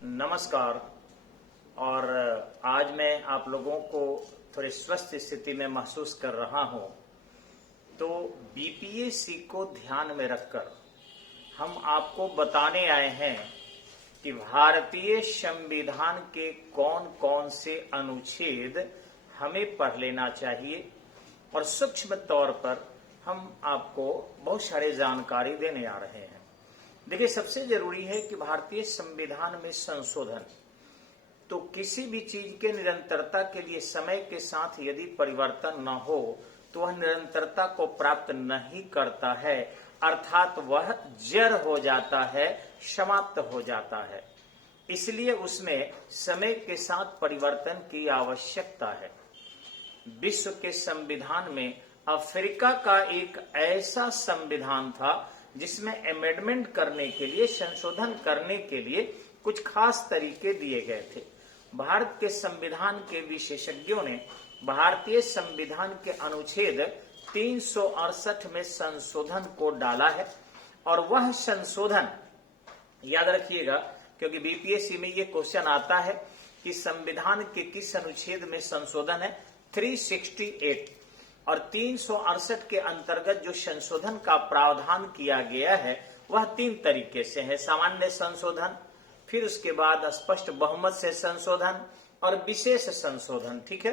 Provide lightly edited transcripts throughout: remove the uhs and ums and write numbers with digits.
नमस्कार। और आज मैं आप लोगों को थोड़ी स्वस्थ स्थिति में महसूस कर रहा हूं, तो बीपीएससी को ध्यान में रखकर हम आपको बताने आए हैं कि भारतीय संविधान के कौन कौन से अनुच्छेद हमें पढ़ लेना चाहिए और सूक्ष्म तौर पर हम आपको बहुत सारे जानकारी देने आ रहे हैं। देखिए, सबसे जरूरी है कि भारतीय संविधान में संशोधन, तो किसी भी चीज के निरंतरता के लिए समय के साथ यदि परिवर्तन न हो तो वह निरंतरता को प्राप्त नहीं करता है, अर्थात वह जड़ हो जाता है, समाप्त हो जाता है। इसलिए उसमें समय के साथ परिवर्तन की आवश्यकता है। विश्व के संविधान में अफ्रीका का एक ऐसा संविधान था जिसमें अमेंडमेंट करने के लिए, संशोधन करने के लिए कुछ खास तरीके दिए गए थे। भारत के संविधान के विशेषज्ञों ने भारतीय संविधान के अनुच्छेद 368 में संशोधन को डाला है। और वह संशोधन याद रखिएगा, क्योंकि बीपीएससी में यह क्वेश्चन आता है कि संविधान के किस अनुच्छेद में संशोधन है। 368 और 368 के अंतर्गत जो संशोधन का प्रावधान किया गया है वह 3 तरीके से है। सामान्य संशोधन, फिर उसके बाद स्पष्ट बहुमत से संशोधन और विशेष संशोधन। ठीक है।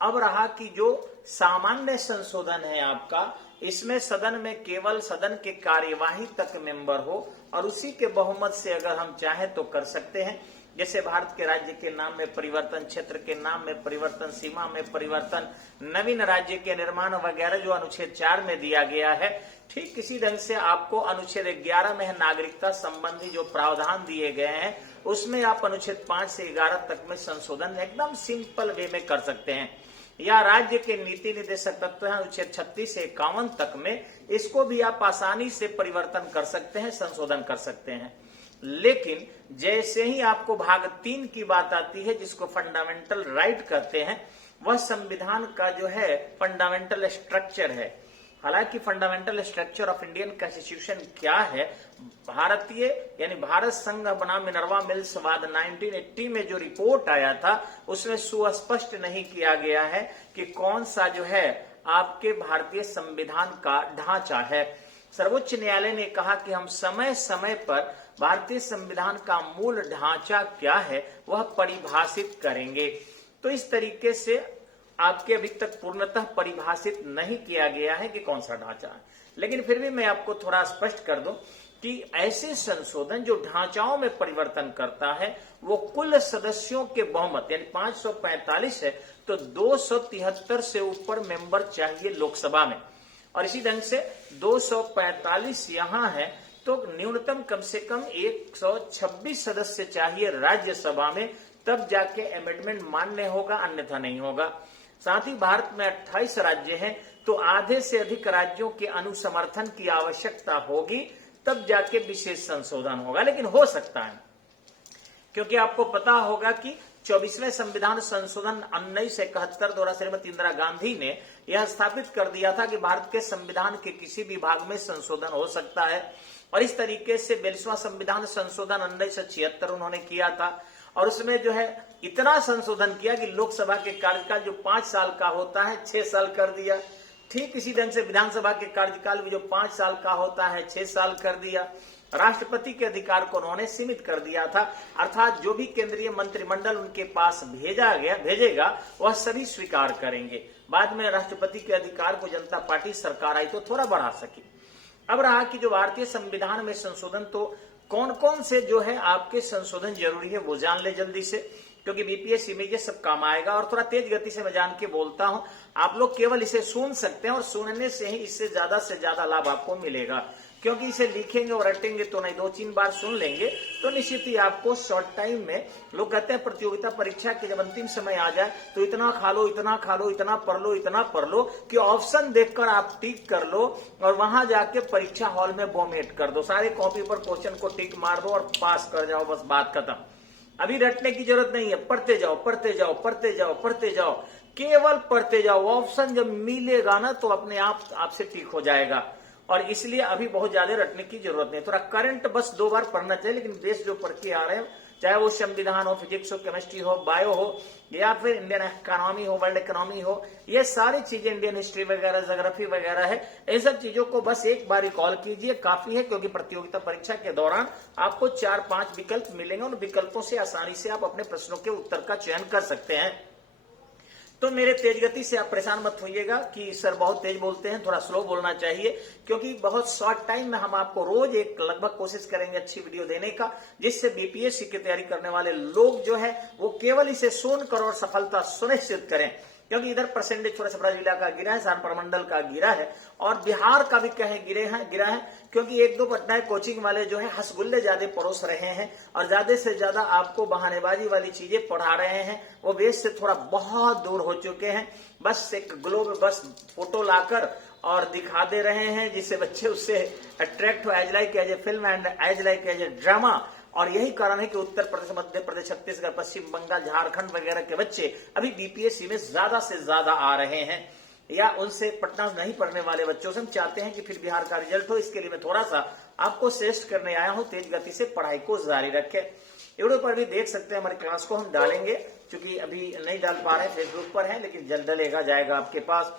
अब रहा कि जो सामान्य संशोधन है आपका, इसमें सदन में केवल सदन के कार्यवाही तक मेंबर हो और उसी के बहुमत से अगर हम चाहें तो कर सकते हैं। जैसे भारत के राज्य के नाम में परिवर्तन, क्षेत्र के नाम में परिवर्तन, सीमा में परिवर्तन, नवीन राज्य के निर्माण वगैरह जो अनुच्छेद 4 में दिया गया है, ठीक इसी ढंग से आपको अनुच्छेद 11 में है नागरिकता संबंधी जो प्रावधान दिए गए हैं, उसमें आप अनुच्छेद 5 से 11 तक में संशोधन एकदम सिंपल वे में कर सकते हैं। या राज्य के नीति निर्देशक तत्व है अनुच्छेद 36 से 51 तक में, इसको भी आप आसानी से परिवर्तन कर सकते हैं, संशोधन कर सकते हैं। लेकिन जैसे ही आपको भाग 3 की बात आती है, जिसको फंडामेंटल राइट कहते हैं, वह संविधान का जो है फंडामेंटल स्ट्रक्चर है। हालांकि fundamental structure of Indian constitution क्या है, भारतीय यानी भारत संघ बनाम मिनर्वा मिल्स वाद 1980 में जो रिपोर्ट आया था उसमें सुस्पष्ट नहीं किया गया है कि कौन सा जो है आपके भारतीय संविधान का ढांचा है। सर्वोच्च न्यायालय ने कहा कि हम समय समय पर भारतीय संविधान का मूल ढांचा क्या है वह परिभाषित करेंगे। तो इस तरीके से आपके अभी तक पूर्णतः परिभाषित नहीं किया गया है कि कौन सा ढांचा है। लेकिन फिर भी मैं आपको थोड़ा स्पष्ट कर दूं कि ऐसे संशोधन जो ढांचाओं में परिवर्तन करता है वो कुल सदस्यों के बहुमत यानी 545 है, तो 273 से ऊपर मेंबर चाहिए लोकसभा में, और इसी ढंग से 245 यहां है, तो न्यूनतम कम से कम 126 सदस्य चाहिए राज्यसभा में, तब जाके अमेंडमेंट मान्य होगा, अन्यथा नहीं होगा। साथ ही भारत में 28 राज्य हैं, तो आधे से अधिक राज्यों के अनुसमर्थन की आवश्यकता होगी, तब जाके विशेष संशोधन होगा। लेकिन हो सकता है, क्योंकि आपको पता होगा कि 24वें संविधान संशोधन 1971 द्वारा श्रीमती इंदिरा गांधी ने यह स्थापित कर दिया था कि भारत के संविधान के किसी भी भाग में संशोधन हो सकता है। और इस तरीके से 42वां संविधान संशोधन 1976 उन्होंने किया था, और उसमें जो है इतना संशोधन किया कि लोकसभा के कार्यकाल जो 5 साल का होता है 6 साल कर दिया। ठीक इसी ढंग से विधानसभा के कार्यकाल भी जो 5 साल का होता है 6 साल कर दिया। राष्ट्रपति के अधिकार को उन्होंने सीमित कर दिया था, अर्थात जो भी केंद्रीय मंत्रिमंडल उनके पास भेजेगा वह सभी स्वीकार करेंगे। बाद में राष्ट्रपति के अधिकार को जनता पार्टी सरकार आई तो थोड़ा बढ़ा सकी। अब रहा कि जो भारतीय संविधान में संशोधन, तो कौन कौन से जो है आपके संशोधन जरूरी है वो जान ले जल्दी से, क्योंकि बीपीएससी में ये सब काम आएगा। और थोड़ा तेज गति से मैं जान के बोलता हूं, आप लोग केवल इसे सुन सकते हैं और सुनने से ही इससे ज्यादा लाभ आपको मिलेगा, क्योंकि इसे लिखेंगे और रटेंगे तो नहीं, 2-3 बार सुन लेंगे तो निश्चित ही आपको शॉर्ट टाइम में, लोग कहते हैं प्रतियोगिता परीक्षा के जब अंतिम समय आ जाए तो इतना खा लो, इतना खा लो, इतना पढ़ लो कि ऑप्शन देखकर आप टिक कर लो और वहां जाके परीक्षा हॉल में वोमिट कर दो, सारे कॉपी पर क्वेश्चन को टिक मार दो और पास कर जाओ, बस बात खत्म। अभी रटने की जरूरत नहीं है, पढ़ते जाओ, केवल पढ़ते जाओ। ऑप्शन जब मिलेगा ना तो अपने आप आपसे टिक हो जाएगा। और इसलिए अभी बहुत ज्यादा रटने की जरूरत नहीं, थोड़ा करंट बस 2 बार पढ़ना चाहिए, लेकिन बेस जो पढ़ के आ रहे हैं चाहे वो संविधान हो, फिजिक्स हो, केमिस्ट्री हो, बायो हो, या फिर इंडियन इकोनॉमी हो, वर्ल्ड इकोनॉमी हो, ये सारी चीजें, इंडियन हिस्ट्री वगैरह, ज्योग्राफी वगैरह है, इन सब चीजों को बस एक बार कॉल कीजिए, काफी है। क्योंकि प्रतियोगिता परीक्षा के दौरान आपको 4-5 विकल्प मिलेंगे, उन विकल्पों से आसानी से आप अपने प्रश्नों के उत्तर का चयन कर सकते हैं। तो मेरे तेज गति से आप परेशान मत होइएगा कि सर बहुत तेज बोलते हैं, थोड़ा स्लो बोलना चाहिए, क्योंकि बहुत शॉर्ट टाइम में हम आपको रोज एक लगभग कोशिश करेंगे अच्छी वीडियो देने का, जिससे बीपीएससी की तैयारी करने वाले लोग जो है वो केवल इसे सुनकर और सफलता सुनिश्चित करें। क्योंकि इधर परसेंटेज थोड़ा छपरा जिला का गिरा है, सहारनपुर मंडल का गिरा है, और बिहार का भी कहीं गिरा है, क्योंकि 1-2 पटना कोचिंग वाले जो है हसगुल्ले ज्यादा परोस रहे हैं और ज्यादा से ज्यादा आपको बहानेबाजी वाली चीजें पढ़ा रहे हैं। वो बेस से थोड़ा बहुत दूर हो चुके हैं, बस एक ग्लोब बस फोटो लाकर और दिखा दे रहे हैं, जिससे बच्चे उससे अट्रैक्ट हो, as like as a film and as like as a drama. और यही कारण है कि उत्तर प्रदेश, मध्य प्रदेश, छत्तीसगढ़, पश्चिम बंगाल, झारखंड वगैरह के बच्चे अभी बीपीएससी में ज्यादा से ज्यादा आ रहे हैं, या उनसे पटना नहीं पढ़ने वाले बच्चों से हम चाहते हैं कि फिर बिहार का रिजल्ट हो। इसके लिए मैं थोड़ा सा आपको श्रेष्ठ करने आया हूं, तेज गति से पढ़ाई को जारी रखें। यूट्यूब पर भी देख सकते हैं, हमारी क्लास को हम डालेंगे, क्योंकि अभी नहीं डाल पा रहे हैं, फेसबुक पर है, लेकिन जल्द डलेगा जाएगा आपके पास।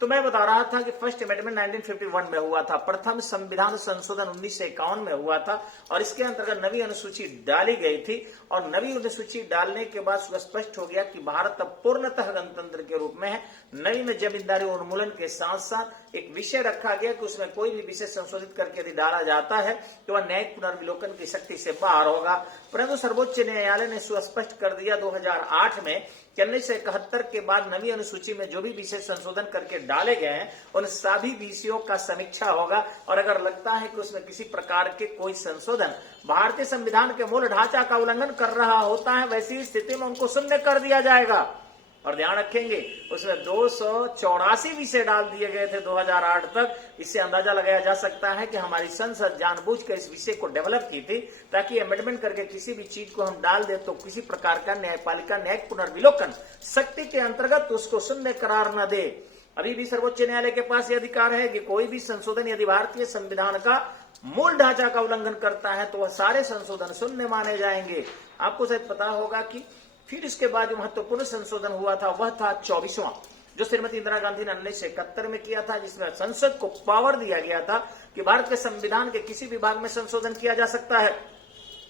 तो मैं बता रहा था कि फर्स्ट अमेंडमेंट 1951 में हुआ था, प्रथम संविधान संशोधन 1951 में हुआ था, और इसके अंतर्गत नवी अनुसूची डाली गई थी। और नवी अनुसूची डालने के बाद स्पष्ट हो गया कि भारत अब पूर्णतः गणतंत्र के रूप में है। नवी में जमींदारी उन्मूलन के साथ साथ एक विषय रखा गया कि उसमें कोई भी विषय संशोधित करके यदि डाला जाता है तो वह न्यायिक पुनर्विलोकन की शक्ति से बाहर होगा। परंतु सर्वोच्च न्यायालय ने सुस्पष्ट कर दिया 2008 में कि 1971 के बाद नवी अनुसूची में जो भी विषय संशोधन करके डाले गए हैं उन सभी विषयों का समीक्षा होगा, और अगर लगता है कि उसमें किसी प्रकार के कोई संशोधन भारतीय संविधान के मूल ढांचा का उल्लंघन कर रहा होता है, वैसी स्थिति में उनको शून्य कर दिया जाएगा। और ध्यान रखेंगे उसमें 284 विषय डाल दिए गए थे 2008 तक। इससे अंदाजा लगाया जा सकता है कि हमारी संसद जानबूझकर इस विषय को डेवलप की थी, ताकि अमेंडमेंट करके किसी भी चीज को हम डाल दे तो किसी प्रकार का न्यायपालिका न्यायिक पुनर्विलोकन शक्ति के अंतर्गत उसको शून्य करार न दे। अभी भी सर्वोच्च न्यायालय के पास यह अधिकार है कि कोई भी संशोधन यदि भारतीय संविधान का मूल ढांचा का उल्लंघन करता है तो वह सारे संशोधन शून्य माने जाएंगे। आपको शायद पता होगा कि फिर इसके बाद जो महत्वपूर्ण संशोधन हुआ था वह था 24वां, जो श्रीमती इंदिरा गांधी ने 1971 में किया था, जिसमें संसद को पावर दिया गया था कि भारत के संविधान के किसी भी भाग में संशोधन किया जा सकता है।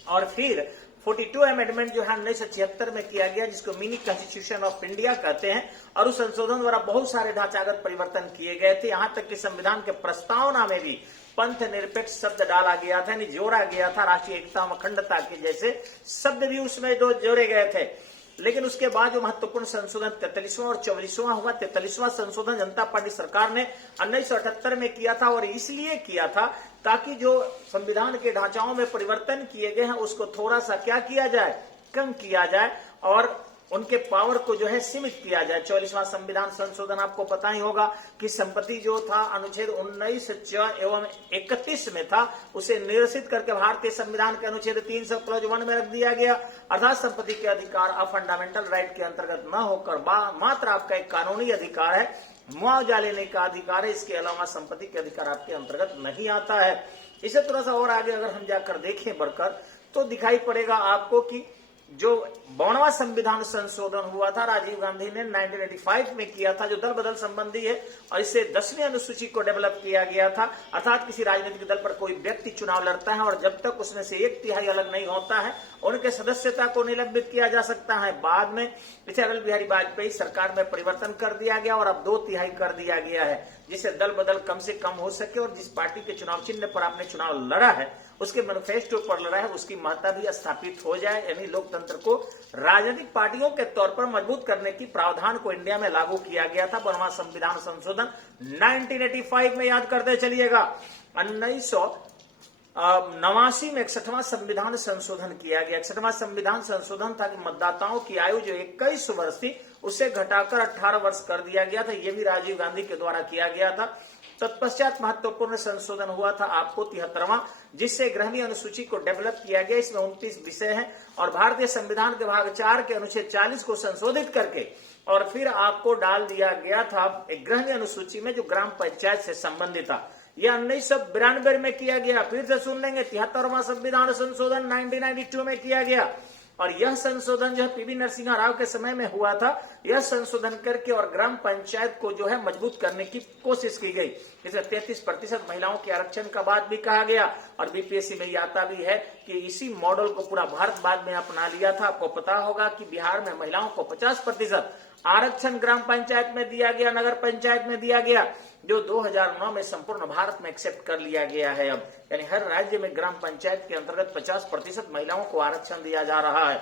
और फिर 42 अमेंडमेंट जो है 1976 में किया गया, जिसको मिनी कॉन्स्टिट्यूशन ऑफ इंडिया कहते हैं, और उस संशोधन द्वारा बहुत सारे ढांचागत परिवर्तन किए गए थे। यहां तक कि संविधान के प्रस्तावना में भी पंथ निरपेक्ष शब्द डाला गया था, यानी जोड़ा गया था, राष्ट्रीय एकता व अखंडता के जैसे शब्द भी उसमें जोड़े गए थे। लेकिन उसके बाद जो महत्वपूर्ण संशोधन 43वां और 44वां हुआ, 43वां संशोधन जनता पार्टी सरकार ने 1978 में किया था, और इसलिए किया था ताकि जो संविधान के ढांचाओं में परिवर्तन किए गए हैं उसको थोड़ा सा क्या किया जाए, कम किया जाए, और उनके पावर को जो है सीमित किया जाए। 44वां संविधान संशोधन आपको पता ही होगा कि संपत्ति जो था अनुच्छेद 19 एवं 31 में था, उसे निरसित करके भारतीय संविधान के अनुच्छेद 300 क्लॉज 1 में रख दिया गया। अर्थात संपत्ति के अधिकार अब फंडामेंटल राइट के अंतर्गत न होकर मात्र आपका एक कानूनी अधिकार है, मुआवजा लेने का अधिकार है। इसके अलावा संपत्ति के अधिकार आपके अंतर्गत नहीं आता है। इसे थोड़ा सा और आगे अगर हम जाकर देखें बढ़कर, तो दिखाई पड़ेगा आपको कि जो 52वां संविधान संशोधन हुआ था राजीव गांधी ने 1985 में किया था, जो दल बदल संबंधी है, और इससे 10वीं अनुसूची को डेवलप किया गया था। अर्थात किसी राजनीतिक दल पर कोई व्यक्ति चुनाव लड़ता है और जब तक उसमें से 1/3 अलग नहीं होता है उनके सदस्यता को निलंबित किया जा सकता है। बाद में इसे अटल बिहारी वाजपेयी सरकार में परिवर्तन कर दिया गया और अब 2/3 कर दिया गया है, जिससे दल बदल कम से कम हो सके, और जिस पार्टी के चुनाव चिन्ह पर आपने चुनाव लड़ा है उसके मैनिफेस्टो पर लड़ा है उसकी महत्ता भी स्थापित हो जाए। यानी लोकतंत्र को राजनीतिक पार्टियों के तौर पर मजबूत करने की प्रावधान को इंडिया में लागू किया गया था। 52वां संविधान संशोधन 1985 में याद करते चलिएगा। 1989 में 61वां संविधान संशोधन किया गया। 61वां संविधान संशोधन था कि मतदाताओं की आयु जो 21 वर्ष थी उसे घटाकर 18 वर्ष कर दिया गया था। यह भी राजीव गांधी के द्वारा किया गया था। तत्पश्चात महत्वपूर्ण संशोधन हुआ था आपको 73वां, जिससे 11वीं अनुसूची को डेवलप किया गया। इसमें 29 विषय हैं और भारतीय संविधान के भाग 4 के अनुच्छेद 40 को संशोधित करके और फिर आपको डाल दिया गया था 11वीं अनुसूची में जो ग्राम पंचायत से संबंधित था। यह 1992 में किया गया। फिर से सुन लेंगे, 73वां संविधान संशोधन 1992 में किया गया। और यह संशोधन जो है पीवी नरसिम्हा राव के समय में हुआ था। यह संशोधन करके और ग्राम पंचायत को जो है मजबूत करने की कोशिश की गई। इसे 33% महिलाओं के आरक्षण का बात भी कहा गया। और बीपीएससी में आता भी है कि इसी मॉडल को पूरा भारत बाद में अपना लिया था। आपको पता होगा कि बिहार में महिलाओं को 50% आरक्षण ग्राम पंचायत में दिया गया, नगर पंचायत में दिया गया, जो 2009 में संपूर्ण भारत में एक्सेप्ट कर लिया गया है। अब यानी हर राज्य में ग्राम पंचायत के अंतर्गत 50% महिलाओं को आरक्षण दिया जा रहा है।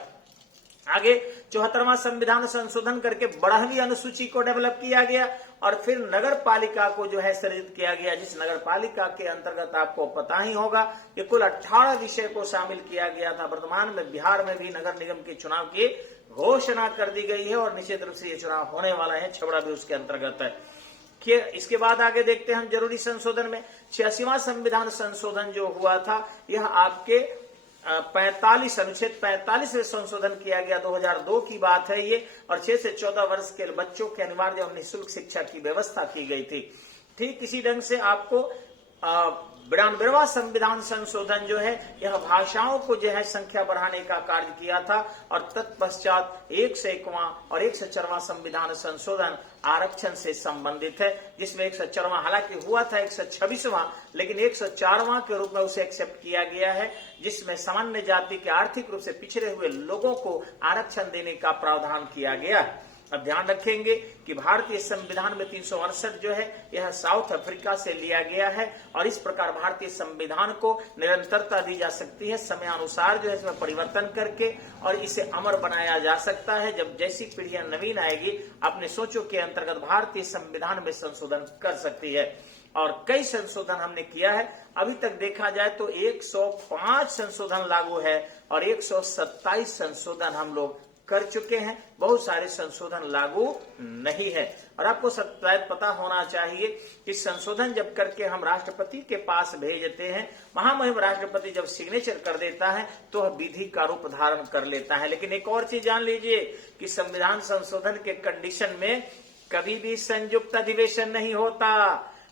आगे 74वां संविधान संशोधन करके 12वीं अनुसूची को डेवलप किया गया। और फिर नगर पालिका को जो है सृजित किया गया, जिस नगर पालिका के अंतर्गत आपको पता ही होगा कि कुल 18 विषय को शामिल किया गया था। वर्तमान में बिहार में भी नगर निगम के चुनाव की घोषणा कर दी गई है और निश्चित रूप से ये चुनाव होने वाला है। छबड़ा भी उसके अंतर्गत है। इसके बाद आगे देखते हैं हम जरूरी संशोधन में 86वां संविधान संशोधन जो हुआ था, यह आपके 45 अनुच्छेद 45 में संशोधन किया गया। 2002 की बात है ये। और 6 से 14 वर्ष के बच्चों के अनिवार्य और निःशुल्क शिक्षा की व्यवस्था की गई थी। ठीक इसी ढंग से आपको 92वां संविधान संशोधन जो है, यह भाषाओं को जो है संख्या बढ़ाने का कार्य किया था। और तत्पश्चात 101वां और 104वां संविधान संशोधन आरक्षण से संबंधित है, जिसमें 104वां हालांकि हुआ था 126वां, लेकिन 104वां के रूप में उसे एक्सेप्ट किया गया है, जिसमें सामान्य जाति के आर्थिक रूप से पिछड़े हुए लोगों को आरक्षण देने का प्रावधान किया गया है। अब ध्यान रखेंगे कि भारतीय संविधान में 368 जो है, यह साउथ अफ्रीका से लिया गया है। और इस प्रकार भारतीय संविधान को निरंतरता दी जा सकती है, समय अनुसार जो है इसमें परिवर्तन करके, और इसे अमर बनाया जा सकता है। जब जैसी पीढ़ियां नवीन आएगी, अपने सोचों के अंतर्गत भारतीय संविधान में संशोधन कर सकती है। और कई संशोधन हमने किया है। अभी तक देखा जाए तो 105 संशोधन लागू है और 127 संशोधन हम लोग कर चुके हैं। बहुत सारे संशोधन लागू नहीं है। और आपको शायद पता होना चाहिए कि संशोधन जब करके हम राष्ट्रपति के पास भेजते हैं, महामहिम राष्ट्रपति जब सिग्नेचर कर देता है तो वह विधि का रूप धारण कर लेता है। लेकिन एक और चीज जान लीजिए कि संविधान संशोधन के कंडीशन में कभी भी संयुक्त अधिवेशन नहीं होता।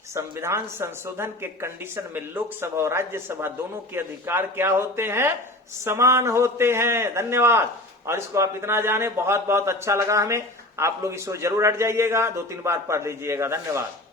संविधान संशोधन के कंडीशन में लोकसभा और राज्यसभा दोनों के अधिकार क्या होते हैं? समान होते हैं। धन्यवाद। और इसको आप इतना जाने, बहुत बहुत अच्छा लगा हमें। आप लोग इसको जरूर हट जाइएगा, 2-3 बार पढ़ लीजिएगा। धन्यवाद।